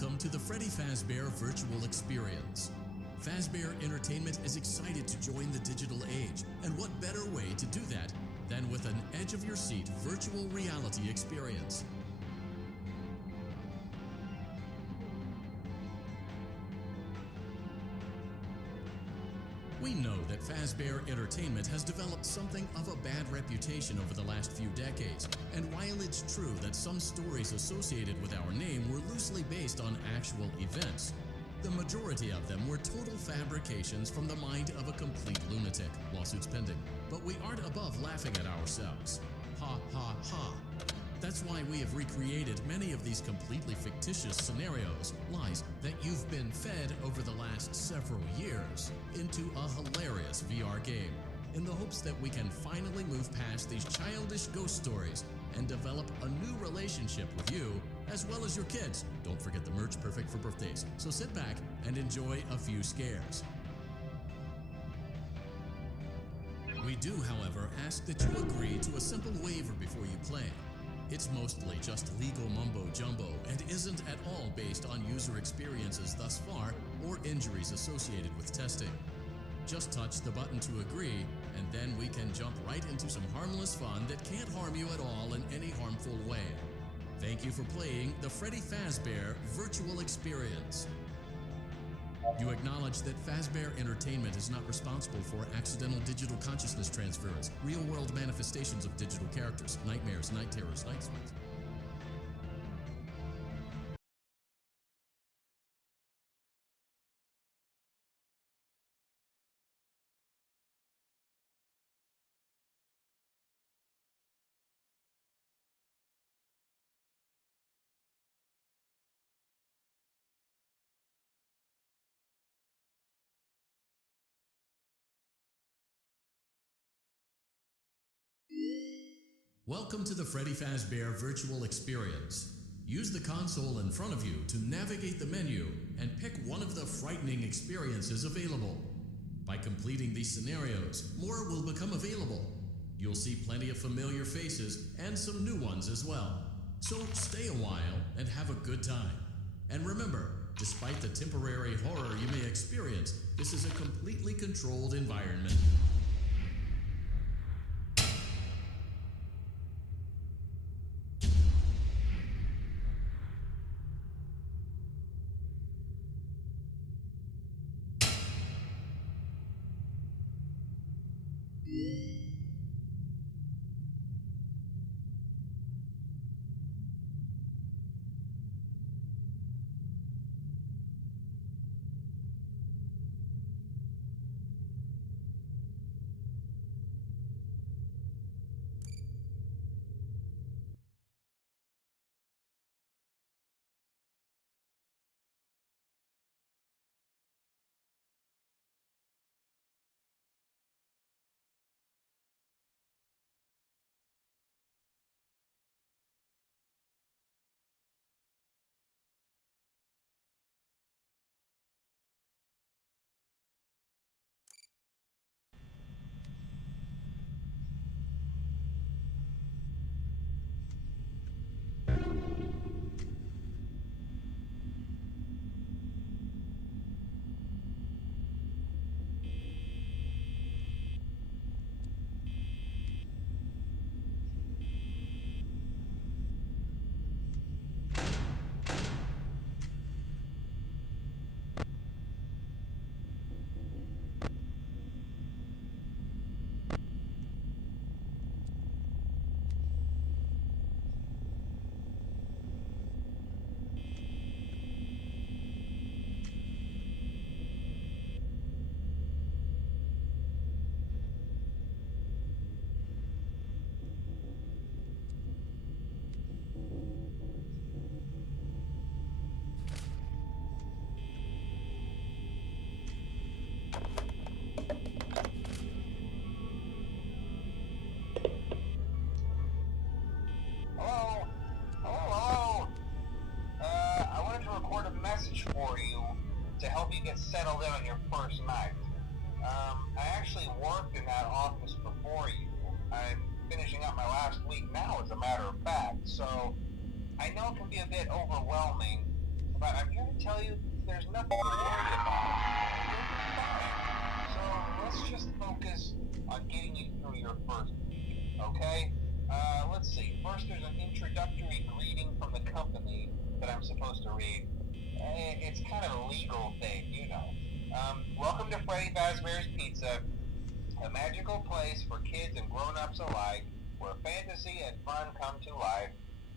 Welcome to the Freddy Fazbear Virtual Experience. Fazbear Entertainment is excited to join the digital age, and what better way to do that than with an edge-of-your-seat virtual reality experience. We know that Fazbear Entertainment has developed something of a bad reputation over the last few decades, and while it's true that some stories associated with our name were loosely based on actual events, the majority of them were total fabrications from the mind of a complete lunatic, lawsuits pending. But we aren't above laughing at ourselves. Ha ha ha. That's why we have recreated many of these completely fictitious scenarios, lies that you've been fed over the last several years, into a hilarious VR game, in the hopes that we can finally move past these childish ghost stories and develop a new relationship with you, as well as your kids. Don't forget the merch, perfect for birthdays. So sit back and enjoy a few scares. We do, however, ask that you agree to a simple waiver before you play. It's mostly just legal mumbo-jumbo and isn't at all based on user experiences thus far or injuries associated with testing. Just touch the button to agree, and then we can jump right into some harmless fun that can't harm you at all in any harmful way. Thank you for playing the Freddy Fazbear Virtual Experience. You acknowledge that Fazbear Entertainment is not responsible for accidental digital consciousness transference, real-world manifestations of digital characters, nightmares, night terrors, night sweats. Welcome to the Freddy Fazbear Virtual Experience. Use the console in front of you to navigate the menu and pick one of the frightening experiences available. By completing these scenarios, more will become available. You'll see plenty of familiar faces and some new ones as well. So stay a while and have a good time. And remember, despite the temporary horror you may experience, this is a completely controlled environment. For you to help you get settled in on your first night. I actually worked in that office before you. I'm finishing up my last week now, as a matter of fact, so I know it can be a bit overwhelming, But I'm here to tell you there's nothing to worry about. You'll be fine. So let's just focus on getting you through your first week, okay? Let's see. First, there's an introductory greeting from the company that I'm supposed to read. It's kind of a legal thing, you know. Welcome to Freddy Fazbear's Pizza, a magical place for kids and grown-ups alike, where fantasy and fun come to life.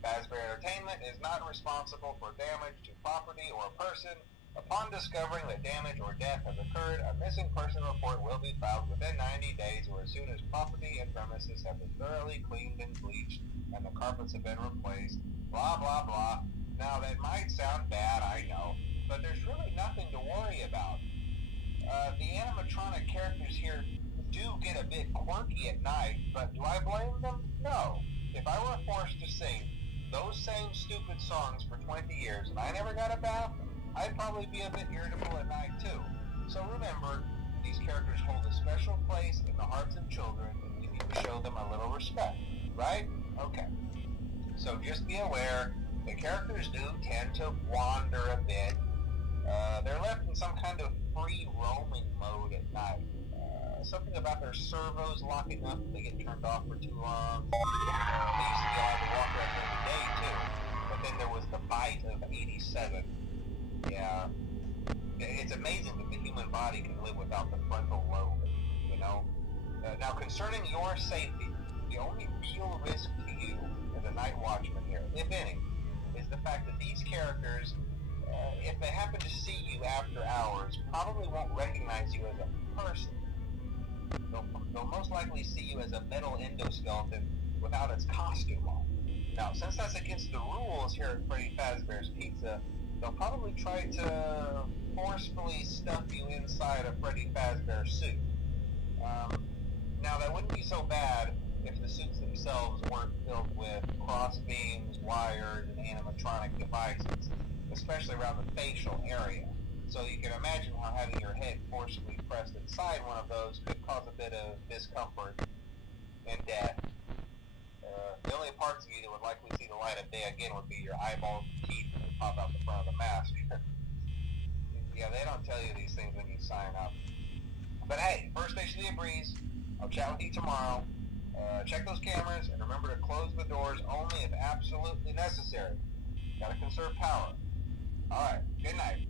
Fazbear Entertainment is not responsible for damage to property or person. Upon discovering that damage or death has occurred, a missing person report will be filed within 90 days or as soon as property and premises have been thoroughly cleaned and bleached and the carpets have been replaced. Blah, blah, blah. Now, that might sound bad, I know, but there's really nothing to worry about. The animatronic characters here do get a bit quirky at night, but do I blame them? No. If I were forced to sing those same stupid songs for 20 years and I never got a bath, I'd probably be a bit irritable at night too. So remember, these characters hold a special place in the hearts of children and we need to show them a little respect, right? Okay. So just be aware, the characters do tend to wander a bit. They're left in some kind of free roaming mode at night. Something about their servos locking up if they get turned off for too long. They used to be allowed to walk around during the day too. But then there was the bite of 87. Yeah. It's amazing that the human body can live without the frontal lobe, you know? Now, concerning your safety, the only real risk to you as a night watchman here, if any, is the fact that these characters, if they happen to see you after hours, probably won't recognize you as a person. They'll most likely see you as a metal endoskeleton without its costume on. Now, since that's against the rules here at Freddy Fazbear's Pizza, they'll probably try to forcefully stuff you inside a Freddy Fazbear suit. Now, that wouldn't be so bad if the suits themselves weren't filled with cross beams, wires, and animatronic devices, especially around the facial area. So you can imagine how having your head forcibly pressed inside one of those could cause a bit of discomfort and death. The only parts of you that would likely see the light of day again would be your eyeballs and teeth that pop out the front of the mask. Yeah, they don't tell you these things when you sign up. But hey, first day should be a breeze. I'll chat with you tomorrow. Check those cameras and remember to close the doors only if absolutely necessary. Gotta conserve power. Alright, good night.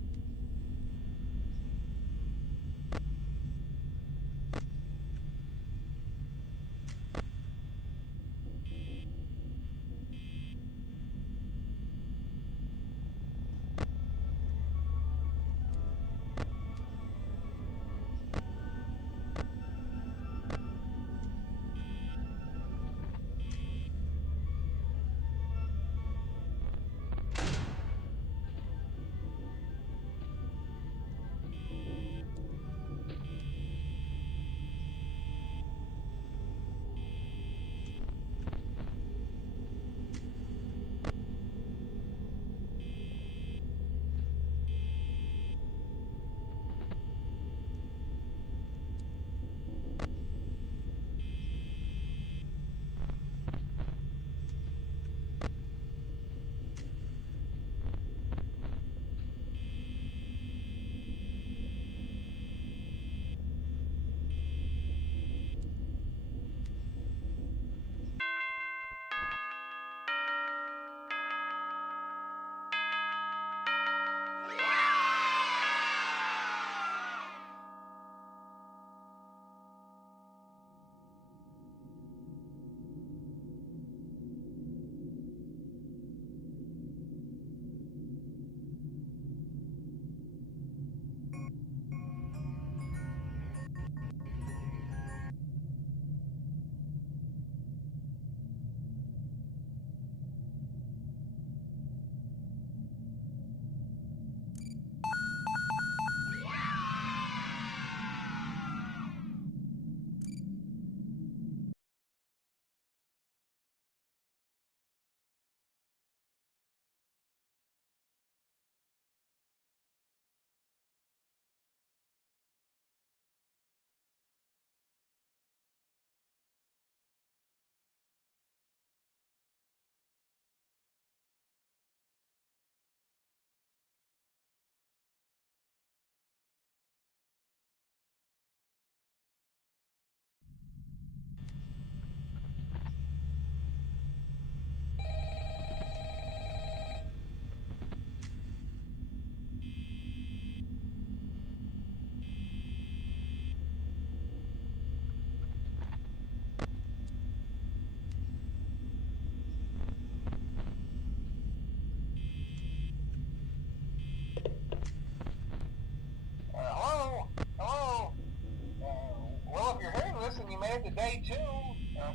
day too.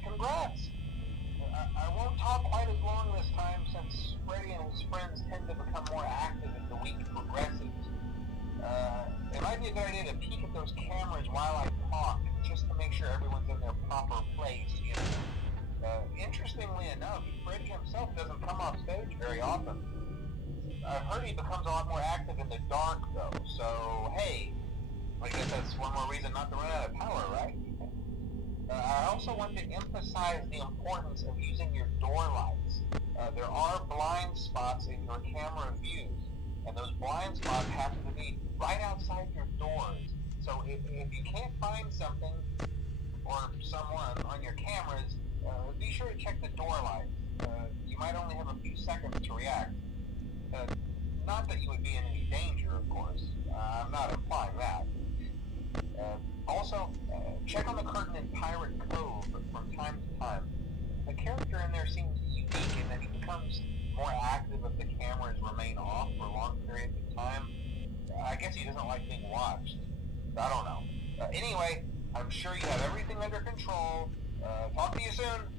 Congrats. I won't talk quite as long this time since Freddy and his friends tend to become more active as the week progresses. It might be a good idea to peek at those cameras while I talk, just to make sure everyone's in their proper place, you know. Interestingly enough, Freddy himself doesn't come off stage very often. I've heard he becomes a lot more active in the dark, though, so hey, I guess that's one more reason not to run out of power, right? I also want to emphasize the importance of using your door lights. There are blind spots in your camera views, and those blind spots happen to be right outside your doors. So if you can't find something or someone on your cameras, be sure to check the door lights. You might only have a few seconds to react. Not that you would be in any danger, of course. I'm not implying that. Also, check on the curtain in Pirate Cove from time to time. The character in there seems unique in that he becomes more active if the cameras remain off for long periods of time. I guess he doesn't like being watched. I don't know. Anyway, I'm sure you have everything under control. Talk to you soon.